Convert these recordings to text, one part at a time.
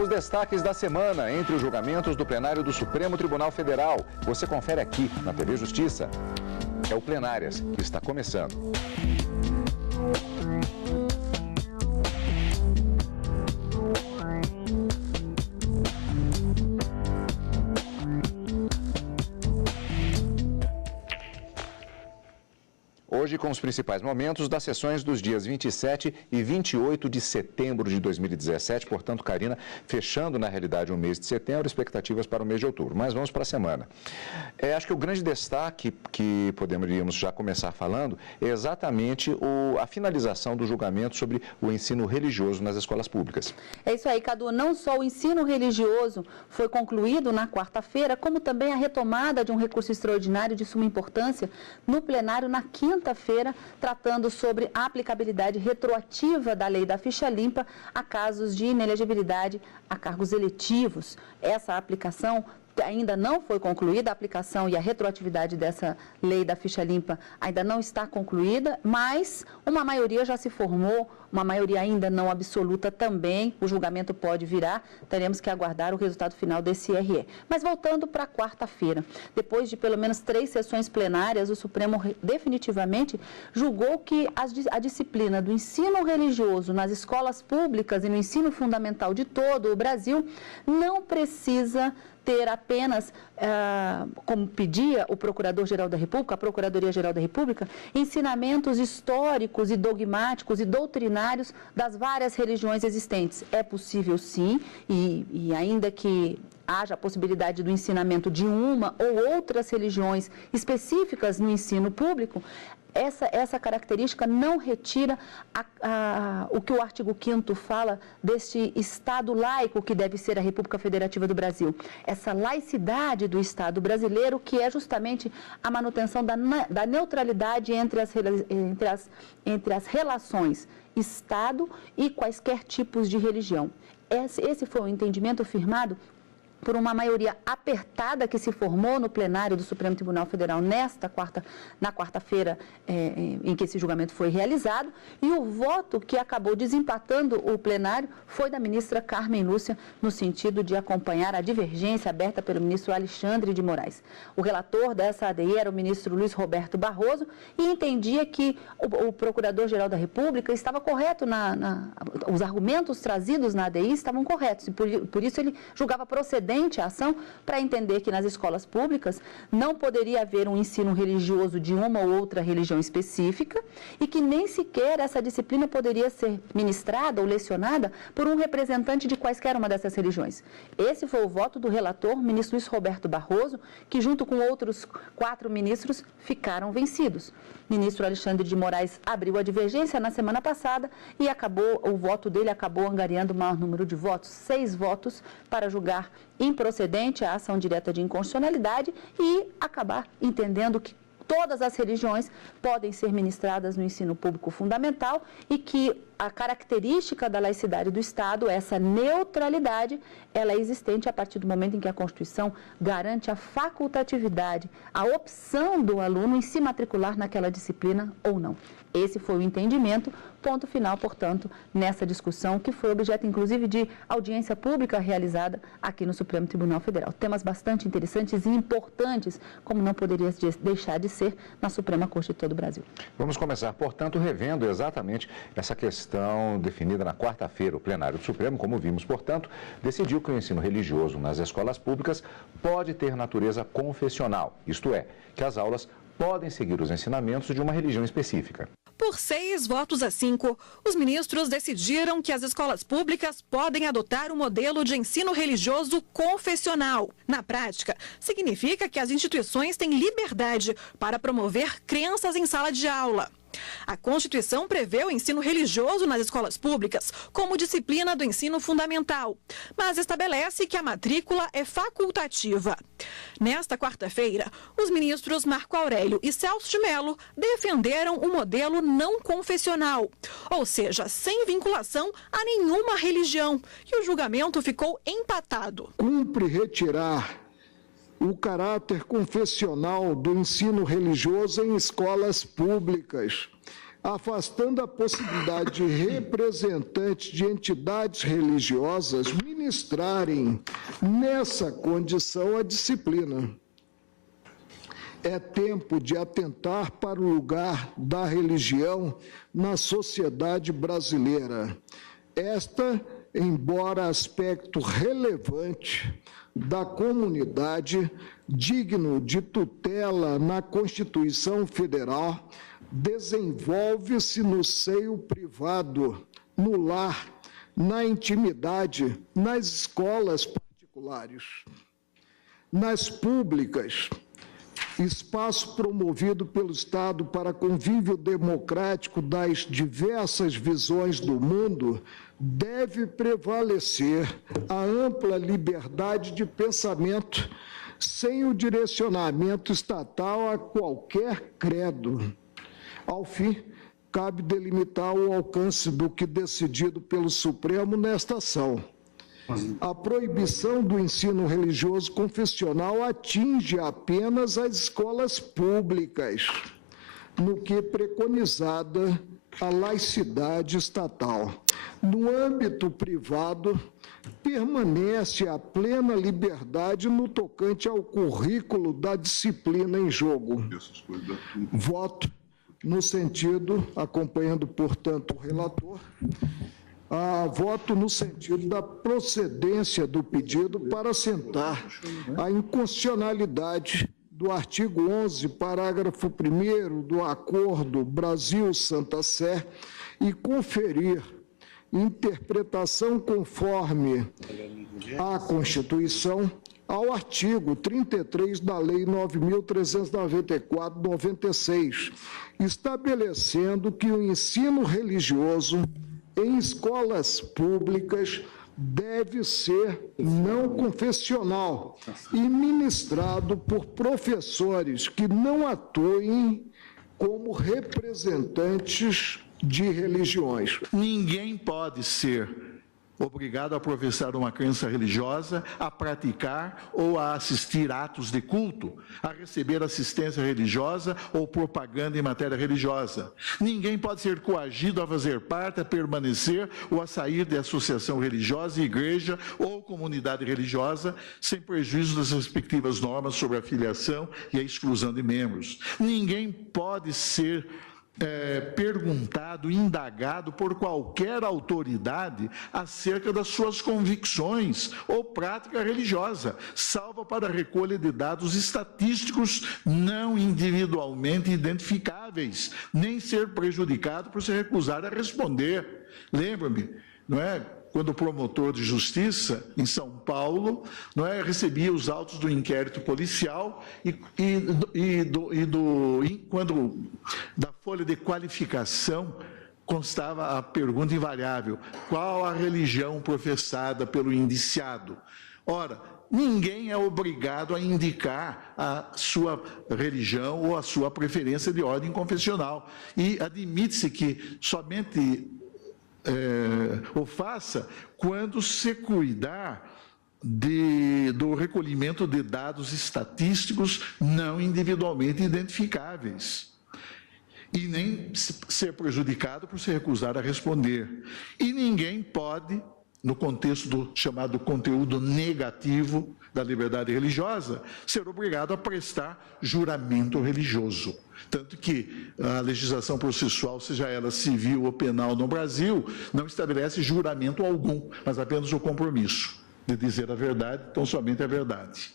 Os destaques da semana entre os julgamentos do plenário do Supremo Tribunal Federal. Você confere aqui na TV Justiça. É o Plenárias que está começando. Hoje, com os principais momentos das sessões dos dias 27 e 28 de setembro de 2017. Portanto, Karina, fechando na realidade o mês de setembro, expectativas para o mês de outubro. Mas vamos para a semana. Acho que o grande destaque que poderíamos já começar falando é exatamente a finalização do julgamento sobre o ensino religioso nas escolas públicas. É isso aí, Cadu. Não só o ensino religioso foi concluído na quarta-feira, como também a retomada de um recurso extraordinário de suma importância no plenário na quinta-feira, tratando sobre a aplicabilidade retroativa da lei da ficha limpa a casos de inelegibilidade a cargos eletivos. Essa aplicação ainda não foi concluída, a aplicação e a retroatividade dessa lei da ficha limpa ainda não está concluída, mas uma maioria já se formou, uma maioria ainda não absoluta também, o julgamento pode virar, teremos que aguardar o resultado final desse IRE. Mas voltando para quarta-feira, depois de pelo menos 3 sessões plenárias, o Supremo definitivamente julgou que a disciplina do ensino religioso nas escolas públicas e no ensino fundamental de todo o Brasil não precisa ter apenas, como pedia o Procurador-Geral da República, a Procuradoria-Geral da República, ensinamentos históricos e dogmáticos e doutrinários das várias religiões existentes. É possível sim, e ainda que haja a possibilidade do ensinamento de uma ou outras religiões específicas no ensino público, essa característica não retira o que o artigo 5º fala deste Estado laico que deve ser a República Federativa do Brasil. Essa laicidade do Estado brasileiro, que é justamente a manutenção da neutralidade entre as relações Estado e quaisquer tipos de religião. Esse foi o entendimento firmado por uma maioria apertada que se formou no plenário do Supremo Tribunal Federal na quarta-feira em que esse julgamento foi realizado, e o voto que acabou desempatando o plenário foi da ministra Carmen Lúcia, no sentido de acompanhar a divergência aberta pelo ministro Alexandre de Moraes. O relator dessa ADI era o ministro Luiz Roberto Barroso e entendia que o Procurador-Geral da República estava correto, os argumentos trazidos na ADI estavam corretos, e por isso ele julgava procedente a ação para entender que nas escolas públicas não poderia haver um ensino religioso de uma ou outra religião específica e que nem sequer essa disciplina poderia ser ministrada ou lecionada por um representante de quaisquer uma dessas religiões. Esse foi o voto do relator, ministro Luiz Roberto Barroso, que junto com outros 4 ministros ficaram vencidos. O ministro Alexandre de Moraes abriu a divergência na semana passada e o voto dele acabou angariando o maior número de votos, 6 votos, para julgar improcedente a ação direta de inconstitucionalidade e acabar entendendo que todas as religiões podem ser ministradas no ensino público fundamental e que a característica da laicidade do Estado, essa neutralidade, ela é existente a partir do momento em que a Constituição garante a facultatividade, a opção do aluno em se matricular naquela disciplina ou não. Esse foi o entendimento, ponto final, portanto, nessa discussão, que foi objeto, inclusive, de audiência pública realizada aqui no Supremo Tribunal Federal. Temas bastante interessantes e importantes, como não poderia deixar de ser na Suprema Corte de todo o Brasil. Vamos começar, portanto, revendo exatamente essa questão definida na quarta-feira. O plenário do Supremo, como vimos, portanto, decidiu que o ensino religioso nas escolas públicas pode ter natureza confessional, isto é, que as aulas podem seguir os ensinamentos de uma religião específica. Por 6 votos a 5, os ministros decidiram que as escolas públicas podem adotar um modelo de ensino religioso confessional. Na prática, significa que as instituições têm liberdade para promover crenças em sala de aula. A Constituição prevê o ensino religioso nas escolas públicas como disciplina do ensino fundamental, mas estabelece que a matrícula é facultativa. Nesta quarta-feira, os ministros Marco Aurélio e Celso de Mello defenderam o modelo não confessional, ou seja, sem vinculação a nenhuma religião, e o julgamento ficou empatado. Cumpre retirar o caráter confessional do ensino religioso em escolas públicas, afastando a possibilidade de representantes de entidades religiosas ministrarem nessa condição a disciplina. É tempo de atentar para o lugar da religião na sociedade brasileira. Esta, embora aspecto relevante da comunidade, digno de tutela na Constituição Federal, desenvolve-se no seio privado, no lar, na intimidade, nas escolas particulares, nas públicas, espaço promovido pelo Estado para convívio democrático das diversas visões do mundo, deve prevalecer a ampla liberdade de pensamento, sem o direcionamento estatal a qualquer credo. Ao fim, cabe delimitar o alcance do que decidido pelo Supremo nesta ação. A proibição do ensino religioso confessional atinge apenas as escolas públicas, no que preconizada a laicidade estatal. No âmbito privado, permanece a plena liberdade no tocante ao currículo da disciplina em jogo. Voto no sentido, acompanhando, portanto, o relator, voto no sentido da procedência do pedido para assentar a inconstitucionalidade do artigo 11, parágrafo 1º do Acordo Brasil-Santa Sé e conferir interpretação conforme a Constituição ao artigo 33 da Lei 9.394/96, estabelecendo que o ensino religioso em escolas públicas deve ser não confessional e ministrado por professores que não atuem como representantes de religiões. Ninguém pode ser obrigado a professar uma crença religiosa, a praticar ou a assistir atos de culto, a receber assistência religiosa ou propaganda em matéria religiosa. Ninguém pode ser coagido a fazer parte, a permanecer ou a sair de associação religiosa, igreja ou comunidade religiosa, sem prejuízo das respectivas normas sobre a filiação e a exclusão de membros. Ninguém pode ser perguntado, indagado por qualquer autoridade acerca das suas convicções ou prática religiosa, salvo para a recolha de dados estatísticos não individualmente identificáveis, nem ser prejudicado por se recusar a responder. Lembra-me, não é? Quando o promotor de justiça, em São Paulo, não é, recebia os autos do inquérito policial quando da folha de qualificação constava a pergunta invariável: qual a religião professada pelo indiciado? Ora, ninguém é obrigado a indicar a sua religião ou a sua preferência de ordem confessional. E admite-se que somente o faça quando se cuidar do recolhimento de dados estatísticos não individualmente identificáveis e nem ser prejudicado por se recusar a responder. E ninguém pode, no contexto do chamado conteúdo negativo da liberdade religiosa, ser obrigado a prestar juramento religioso. Tanto que a legislação processual, seja ela civil ou penal no Brasil, não estabelece juramento algum, mas apenas o compromisso de dizer a verdade, então somente a verdade.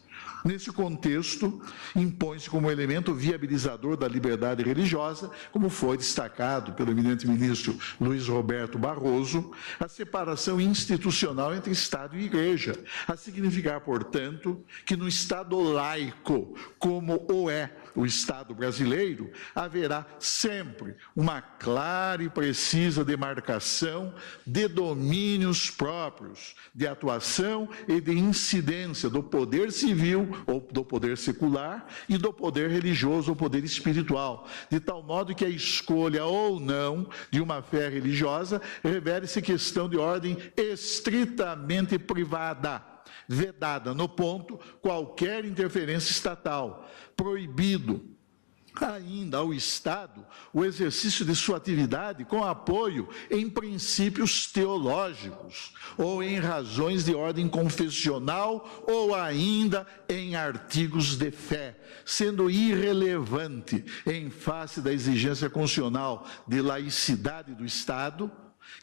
Nesse contexto, impõe-se como elemento viabilizador da liberdade religiosa, como foi destacado pelo eminente ministro Luiz Roberto Barroso, a separação institucional entre Estado e Igreja, a significar, portanto, que no Estado laico, como o é o Estado brasileiro, haverá sempre uma clara e precisa demarcação de domínios próprios, de atuação e de incidência do poder civil ou do poder secular e do poder religioso ou poder espiritual, de tal modo que a escolha ou não de uma fé religiosa revele-se questão de ordem estritamente privada, vedada no ponto qualquer interferência estatal, proibido ainda ao Estado o exercício de sua atividade com apoio em princípios teológicos, ou em razões de ordem confessional, ou ainda em artigos de fé, sendo irrelevante em face da exigência constitucional de laicidade do Estado,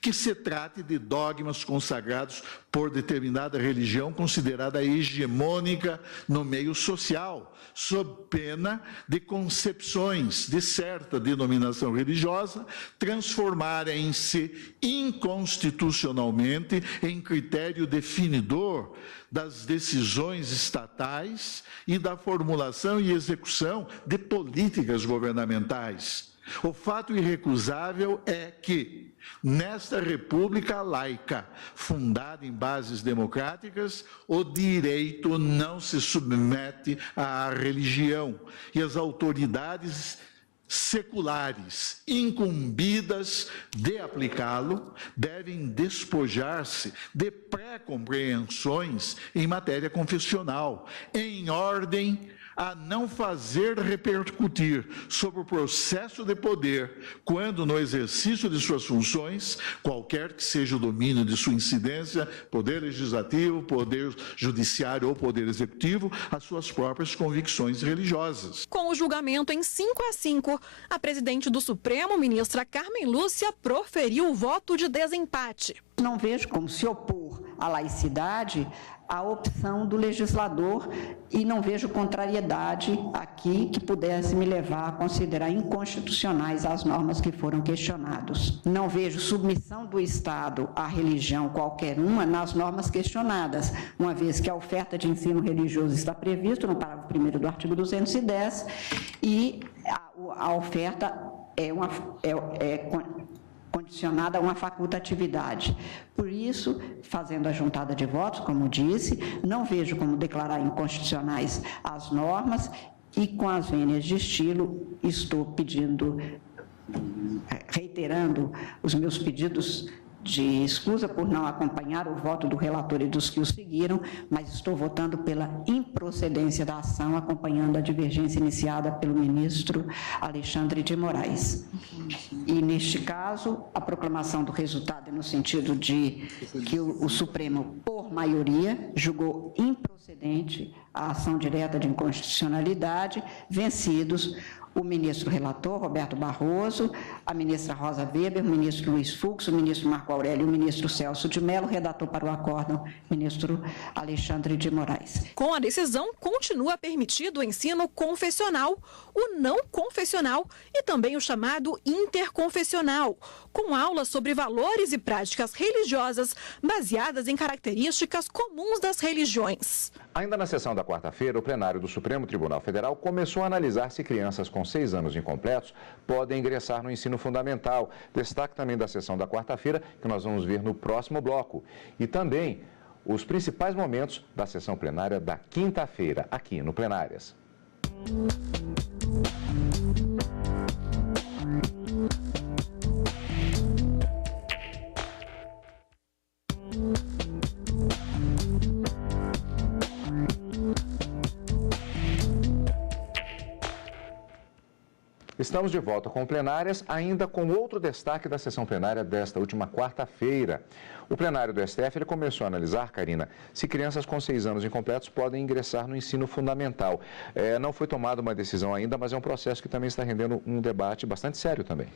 que se trate de dogmas consagrados por determinada religião considerada hegemônica no meio social, sob pena de concepções de certa denominação religiosa transformarem-se inconstitucionalmente em critério definidor das decisões estatais e da formulação e execução de políticas governamentais. O fato irrecusável é que, nesta república laica, fundada em bases democráticas, o direito não se submete à religião e as autoridades seculares, incumbidas de aplicá-lo, devem despojar-se de pré-compreensões em matéria confessional, em ordem a não fazer repercutir sobre o processo de poder, quando no exercício de suas funções, qualquer que seja o domínio de sua incidência, poder legislativo, poder judiciário ou poder executivo, as suas próprias convicções religiosas. Com o julgamento em 5-5, a presidente do Supremo, ministra Carmen Lúcia, proferiu o voto de desempate. Não vejo como se opor à laicidade a opção do legislador e não vejo contrariedade aqui que pudesse me levar a considerar inconstitucionais as normas que foram questionadas. Não vejo submissão do Estado à religião qualquer uma nas normas questionadas, uma vez que a oferta de ensino religioso está previsto no parágrafo 1º do artigo 210 e a oferta é condicionada a uma facultatividade. Por isso, fazendo a juntada de votos, como disse, não vejo como declarar inconstitucionais as normas e, com as vênias de estilo, estou reiterando os meus pedidos de escusa por não acompanhar o voto do relator e dos que o seguiram, mas estou votando pela improcedência da ação, acompanhando a divergência iniciada pelo ministro Alexandre de Moraes. E, neste caso, a proclamação do resultado é no sentido de que o Supremo, por maioria, julgou improcedente a ação direta de inconstitucionalidade, vencidos o ministro relator, Roberto Barroso, a ministra Rosa Weber, o ministro Luiz Fux, o ministro Marco Aurélio e o ministro Celso de Mello, redator para o acórdão, ministro Alexandre de Moraes. Com a decisão, continua permitido o ensino confessional, o não confessional e também o chamado interconfessional, com aulas sobre valores e práticas religiosas baseadas em características comuns das religiões. Ainda na sessão da quarta-feira, o plenário do Supremo Tribunal Federal começou a analisar se crianças com 6 anos incompletos podem ingressar no ensino fundamental. Destaque também da sessão da quarta-feira, que nós vamos ver no próximo bloco. E também os principais momentos da sessão plenária da quinta-feira, aqui no Plenárias. Estamos de volta com plenárias, ainda com outro destaque da sessão plenária desta última quarta-feira. O plenário do STF ele começou a analisar, Karina, se crianças com 6 anos incompletos podem ingressar no ensino fundamental. Não foi tomada uma decisão ainda, mas é um processo que também está rendendo um debate bastante sério também.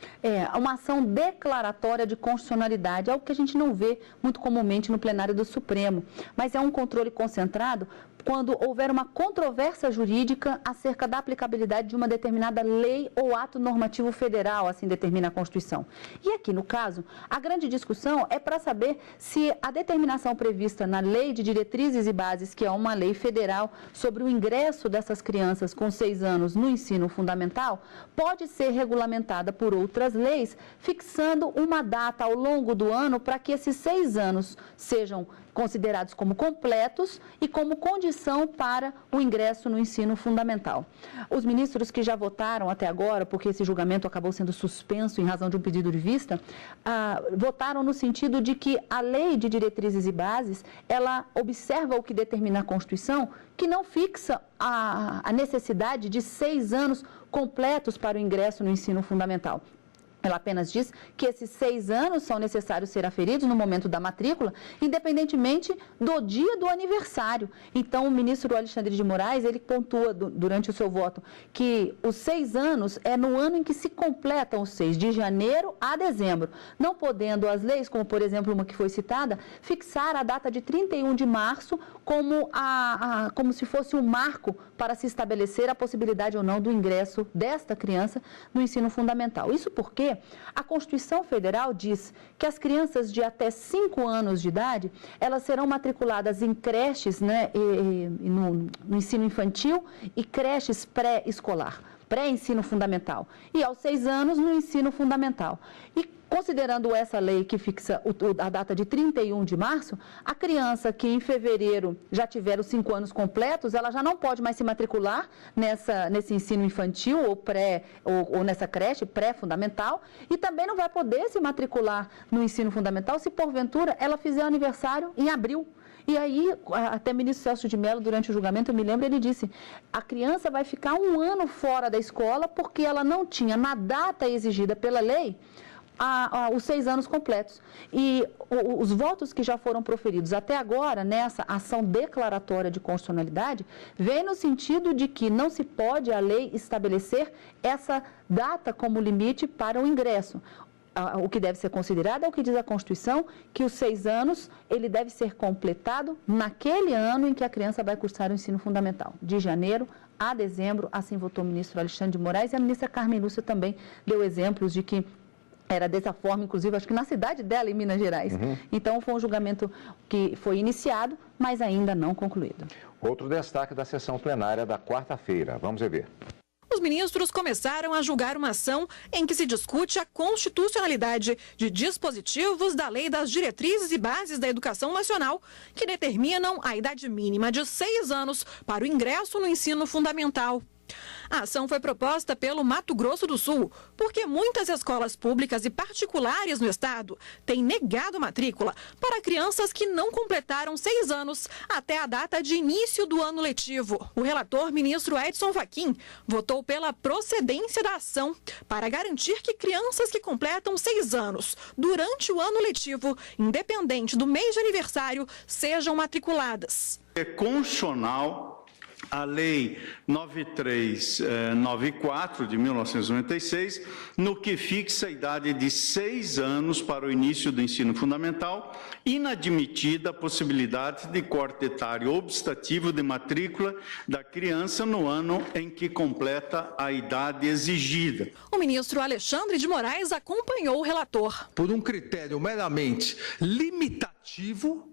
Uma ação declaratória de constitucionalidade, algo que a gente não vê muito comumente no plenário do Supremo, mas é um controle concentrado quando houver uma controvérsia jurídica acerca da aplicabilidade de uma determinada lei ou ato normativo federal, assim determina a Constituição. E aqui, no caso, a grande discussão é para saber se a determinação prevista na Lei de Diretrizes e Bases, que é uma lei federal sobre o ingresso dessas crianças com 6 anos no ensino fundamental, pode ser regulamentada por outras leis, fixando uma data ao longo do ano para que esses 6 anos sejam considerados como completos e como condição para o ingresso no ensino fundamental. Os ministros que já votaram até agora, porque esse julgamento acabou sendo suspenso em razão de um pedido de vista, votaram no sentido de que a Lei de Diretrizes e Bases, ela observa o que determina a Constituição, que não fixa a necessidade de 6 anos completos para o ingresso no ensino fundamental. Ela apenas diz que esses 6 anos são necessários ser aferidos no momento da matrícula, independentemente do dia do aniversário. Então, o ministro Alexandre de Moraes, ele pontua durante o seu voto que os 6 anos é no ano em que se completam os 6, de janeiro a dezembro. Não podendo as leis, como por exemplo uma que foi citada, fixar a data de 31 de março como se fosse um marco para se estabelecer a possibilidade ou não do ingresso desta criança no ensino fundamental. Isso porque a Constituição Federal diz que as crianças de até 5 anos de idade, elas serão matriculadas em creches, né, no ensino infantil e creches pré-escolar, pré-ensino fundamental, e aos 6 anos no ensino fundamental. E considerando essa lei que fixa a data de 31 de março, a criança que em fevereiro já tiver os 5 anos completos, ela já não pode mais se matricular nesse ensino infantil ou nessa creche pré-fundamental, e também não vai poder se matricular no ensino fundamental se porventura ela fizer aniversário em abril. E aí, até o ministro Celso de Mello, durante o julgamento, eu me lembro, ele disse, a criança vai ficar 1 ano fora da escola porque ela não tinha, na data exigida pela lei, os 6 anos completos. E os votos que já foram proferidos até agora, nessa ação declaratória de constitucionalidade, vem no sentido de que não se pode a lei estabelecer essa data como limite para o ingresso. O que deve ser considerado é o que diz a Constituição, que os 6 anos, ele deve ser completado naquele ano em que a criança vai cursar o ensino fundamental, de janeiro a dezembro, assim votou o ministro Alexandre de Moraes, e a ministra Carmen Lúcia também deu exemplos de que era dessa forma, inclusive, acho que na cidade dela, em Minas Gerais. Então, foi um julgamento que foi iniciado, mas ainda não concluído. Outro destaque da sessão plenária da quarta-feira. Vamos rever. Os ministros começaram a julgar uma ação em que se discute a constitucionalidade de dispositivos da Lei das Diretrizes e Bases da Educação Nacional, que determinam a idade mínima de 6 anos para o ingresso no ensino fundamental. A ação foi proposta pelo Mato Grosso do Sul, porque muitas escolas públicas e particulares no estado têm negado matrícula para crianças que não completaram 6 anos até a data de início do ano letivo. O relator, ministro Edson Fachin, votou pela procedência da ação para garantir que crianças que completam 6 anos durante o ano letivo, independente do mês de aniversário, sejam matriculadas. É constitucional a Lei 9394 de 1996, no que fixa a idade de 6 anos para o início do ensino fundamental, inadmitida a possibilidade de corte etário obstativo de matrícula da criança no ano em que completa a idade exigida. O ministro Alexandre de Moraes acompanhou o relator. Por um critério meramente limitativo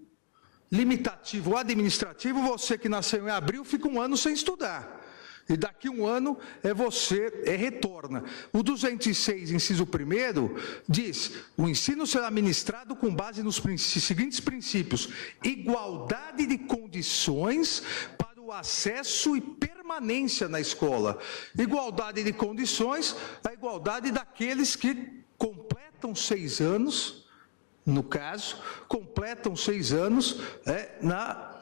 administrativo, você que nasceu em abril fica 1 ano sem estudar. E daqui 1 ano você retorna. O 206, inciso 1º, diz: o ensino será ministrado com base nos seguintes princípios: igualdade de condições para o acesso e permanência na escola. Igualdade de condições, a igualdade daqueles que completam 6 anos. No caso, completam 6 anos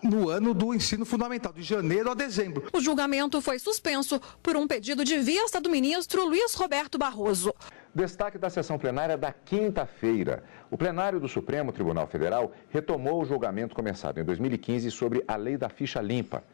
no ano do ensino fundamental, de janeiro a dezembro. O julgamento foi suspenso por um pedido de vista do ministro Luiz Roberto Barroso. Destaque da sessão plenária da quinta-feira. O plenário do Supremo Tribunal Federal retomou o julgamento começado em 2015 sobre a lei da ficha limpa.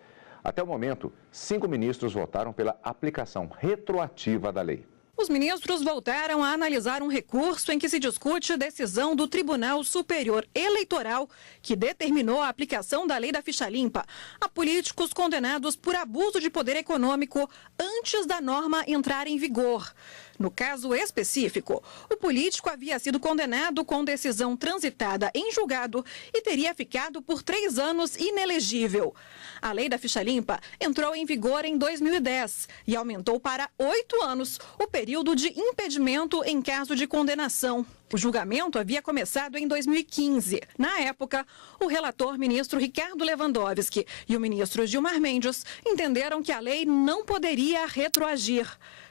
Até o momento, 5 ministros votaram pela aplicação retroativa da lei. Os ministros voltaram a analisar um recurso em que se discute a decisão do Tribunal Superior Eleitoral, que determinou a aplicação da lei da ficha limpa a políticos condenados por abuso de poder econômico antes da norma entrar em vigor. No caso específico, o político havia sido condenado com decisão transitada em julgado e teria ficado por 3 anos inelegível. A lei da ficha limpa entrou em vigor em 2010 e aumentou para 8 anos o período de impedimento em caso de condenação. O julgamento havia começado em 2015. Na época, o relator ministro Ricardo Lewandowski e o ministro Gilmar Mendes entenderam que a lei não poderia retroagir.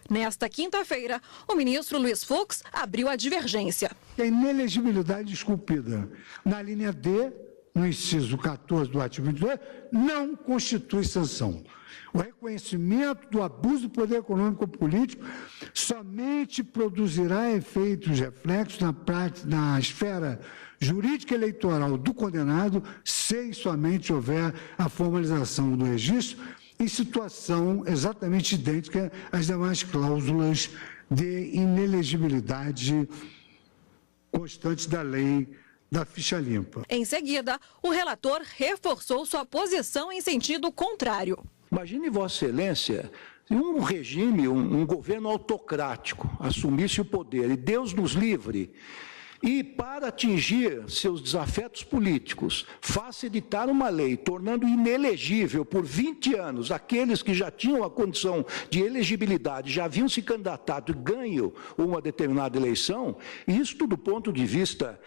Nesta quinta-feira, o ministro Luiz Fux abriu a divergência. A inelegibilidade esculpida na linha D no inciso 14 do artigo 22, não constitui sanção. O reconhecimento do abuso do poder econômico ou político somente produzirá efeitos reflexos na esfera jurídica eleitoral do condenado se somente houver a formalização do registro em situação exatamente idêntica às demais cláusulas de inelegibilidade constantes da lei da ficha limpa. Em seguida, o relator reforçou sua posição em sentido contrário. Imagine Vossa Excelência, um regime, um governo autocrático assumisse o poder, e Deus nos livre, e para atingir seus desafetos políticos, faça editar uma lei tornando inelegível por 20 anos aqueles que já tinham a condição de elegibilidade, já haviam se candidatado e ganham uma determinada eleição, isso do ponto de vista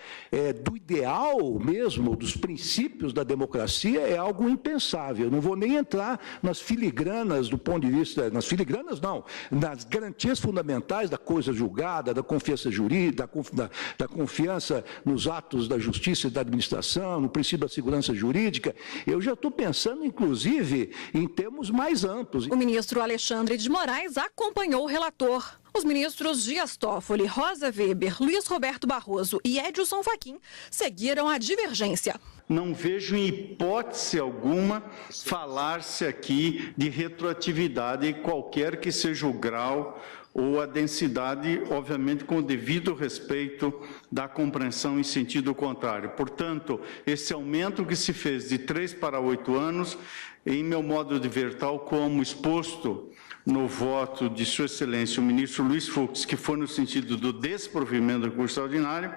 do ideal mesmo, dos princípios da democracia, é algo impensável. Eu não vou nem entrar nas filigranas do ponto de vista, nas filigranas não, nas garantias fundamentais da coisa julgada, da confiança jurídica, da confiança nos atos da justiça e da administração, no princípio da segurança jurídica. Eu já estou pensando, inclusive, em termos mais amplos. O ministro Alexandre de Moraes acompanhou o relator. Os ministros Dias Toffoli, Rosa Weber, Luiz Roberto Barroso e Edilson Fachin seguiram a divergência. Não vejo em hipótese alguma falar-se aqui de retroatividade, qualquer que seja o grau ou a densidade, obviamente com o devido respeito da compreensão em sentido contrário. Portanto, esse aumento que se fez de 3 para 8 anos, em meu modo de ver, tal como exposto no voto de Sua Excelência o ministro Luiz Fux, que foi no sentido do desprovimento do recurso extraordinário,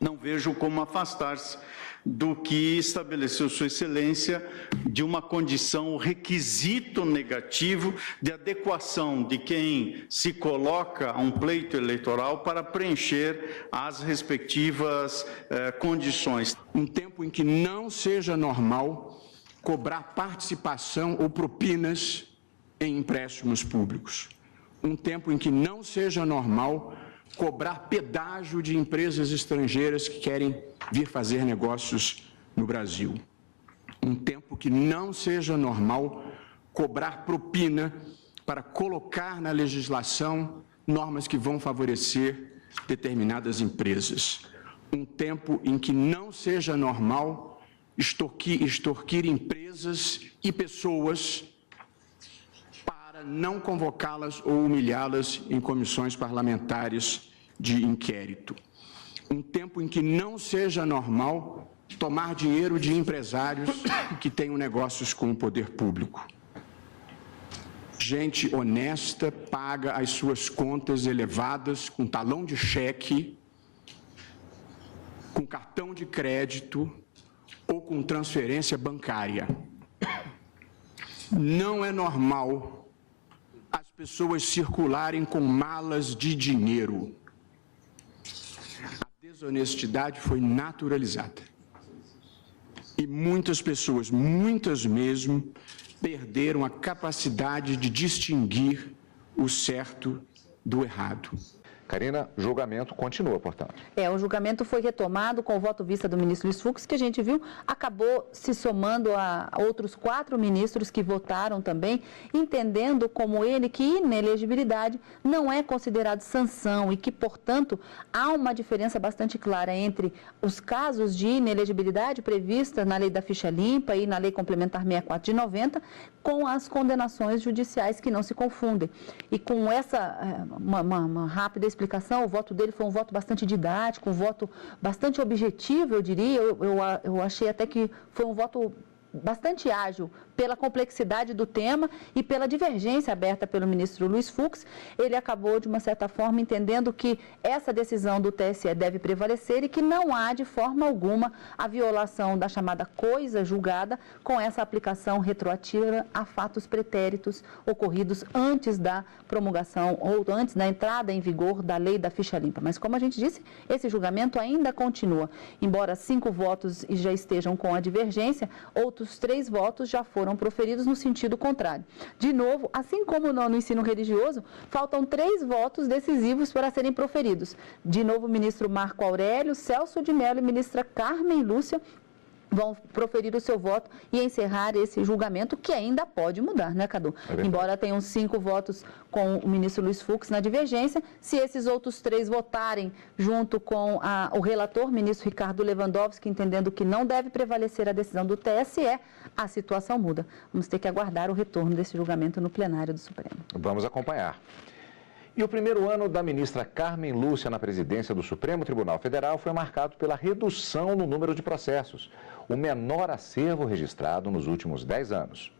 não vejo como afastar-se do que estabeleceu Sua Excelência de uma condição, requisito negativo de adequação de quem se coloca a um pleito eleitoral para preencher as respectivas condições. Um tempo em que não seja normal cobrar participação ou propinas em empréstimos públicos. Um tempo em que não seja normal cobrar pedágio de empresas estrangeiras que querem vir fazer negócios no Brasil. Um tempo que não seja normal cobrar propina para colocar na legislação normas que vão favorecer determinadas empresas. Um tempo em que não seja normal extorquir empresas e pessoas para não convocá-las ou humilhá-las em comissões parlamentares de inquérito. Um tempo em que não seja normal tomar dinheiro de empresários que tenham negócios com o poder público. Gente honesta paga as suas contas elevadas com talão de cheque, com cartão de crédito ou com transferência bancária. Não é normal as pessoas circularem com malas de dinheiro. A desonestidade foi naturalizada. E muitas pessoas, muitas mesmo, perderam a capacidade de distinguir o certo do errado. Karina, julgamento continua, portanto. O julgamento foi retomado com o voto vista do ministro Luiz Fux, que a gente viu, acabou se somando a outros 4 ministros que votaram também, entendendo como ele que inelegibilidade não é considerado sanção e que, portanto, há uma diferença bastante clara entre os casos de inelegibilidade prevista na lei da ficha limpa e na lei complementar 64 de 90, com as condenações judiciais que não se confundem. E com essa, uma rápida explicação, o voto dele foi um voto bastante didático, um voto bastante objetivo, eu diria. Eu achei até que foi um voto bastante ágil pela complexidade do tema e pela divergência aberta pelo ministro Luiz Fux. Ele acabou, de uma certa forma, entendendo que essa decisão do TSE deve prevalecer e que não há, de forma alguma, a violação da chamada coisa julgada com essa aplicação retroativa a fatos pretéritos ocorridos antes da promulgação ou antes da entrada em vigor da lei da ficha limpa. Mas, como a gente disse, esse julgamento ainda continua. Embora 5 votos já estejam com a divergência, outros 3 votos já foram proferidos no sentido contrário. De novo, assim como no ensino religioso, faltam 3 votos decisivos para serem proferidos. De novo, o ministro Marco Aurélio, Celso de Mello e ministra Carmen Lúcia vão proferir o seu voto e encerrar esse julgamento, que ainda pode mudar, né, Cadu? Embora tenham 5 votos com o ministro Luiz Fux na divergência, se esses outros 3 votarem junto com o relator, ministro Ricardo Lewandowski, entendendo que não deve prevalecer a decisão do TSE, a situação muda. Vamos ter que aguardar o retorno desse julgamento no plenário do Supremo. Vamos acompanhar. E o primeiro ano da ministra Carmen Lúcia na presidência do Supremo Tribunal Federal foi marcado pela redução no número de processos, o menor acervo registrado nos últimos 10 anos.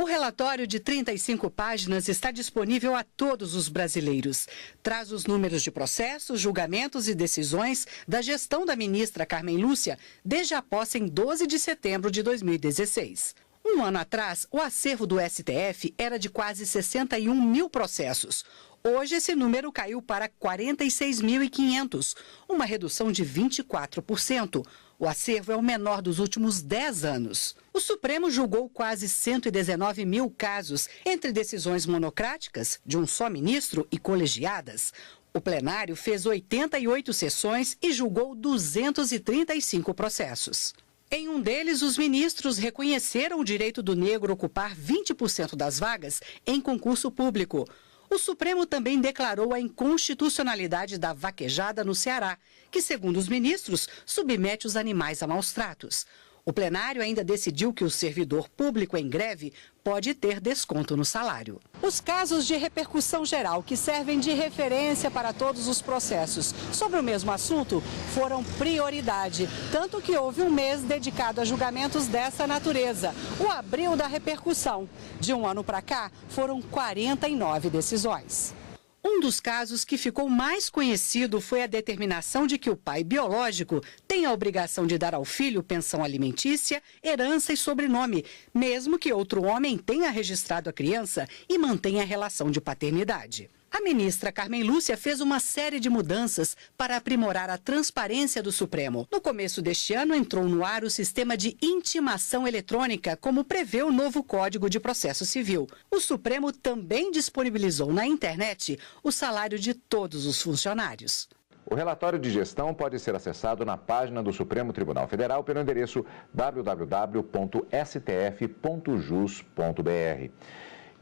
O relatório de 35 páginas está disponível a todos os brasileiros. Traz os números de processos, julgamentos e decisões da gestão da ministra Carmen Lúcia desde a posse em 12 de setembro de 2016. Um ano atrás, o acervo do STF era de quase 61 mil processos. Hoje, esse número caiu para 46.500, uma redução de 24%. O acervo é o menor dos últimos 10 anos. O Supremo julgou quase 119 mil casos, entre decisões monocráticas, de um só ministro, e colegiadas. O plenário fez 88 sessões e julgou 235 processos. Em um deles, os ministros reconheceram o direito do negro ocupar 20% das vagas em concurso público. O Supremo também declarou a inconstitucionalidade da vaquejada no Ceará, que, segundo os ministros, submete os animais a maus tratos. O plenário ainda decidiu que o servidor público em greve pode ter desconto no salário. Os casos de repercussão geral, que servem de referência para todos os processos sobre o mesmo assunto, foram prioridade. Tanto que houve um mês dedicado a julgamentos dessa natureza, o abril da repercussão. De um ano para cá, foram 49 decisões. Um dos casos que ficou mais conhecido foi a determinação de que o pai biológico tem a obrigação de dar ao filho pensão alimentícia, herança e sobrenome, mesmo que outro homem tenha registrado a criança e mantenha a relação de paternidade. A ministra Carmen Lúcia fez uma série de mudanças para aprimorar a transparência do Supremo. No começo deste ano, entrou no ar o sistema de intimação eletrônica, como prevê o novo Código de Processo Civil. O Supremo também disponibilizou na internet o salário de todos os funcionários. O relatório de gestão pode ser acessado na página do Supremo Tribunal Federal pelo endereço www.stf.jus.br.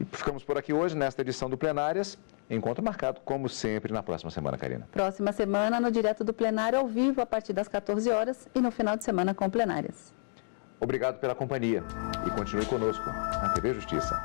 E ficamos por aqui hoje, nesta edição do Plenárias. Encontro marcado, como sempre, na próxima semana, Karina. Próxima semana, no Direto do Plenário, ao vivo, a partir das 14 horas e no final de semana com Plenárias. Obrigado pela companhia e continue conosco na TV Justiça.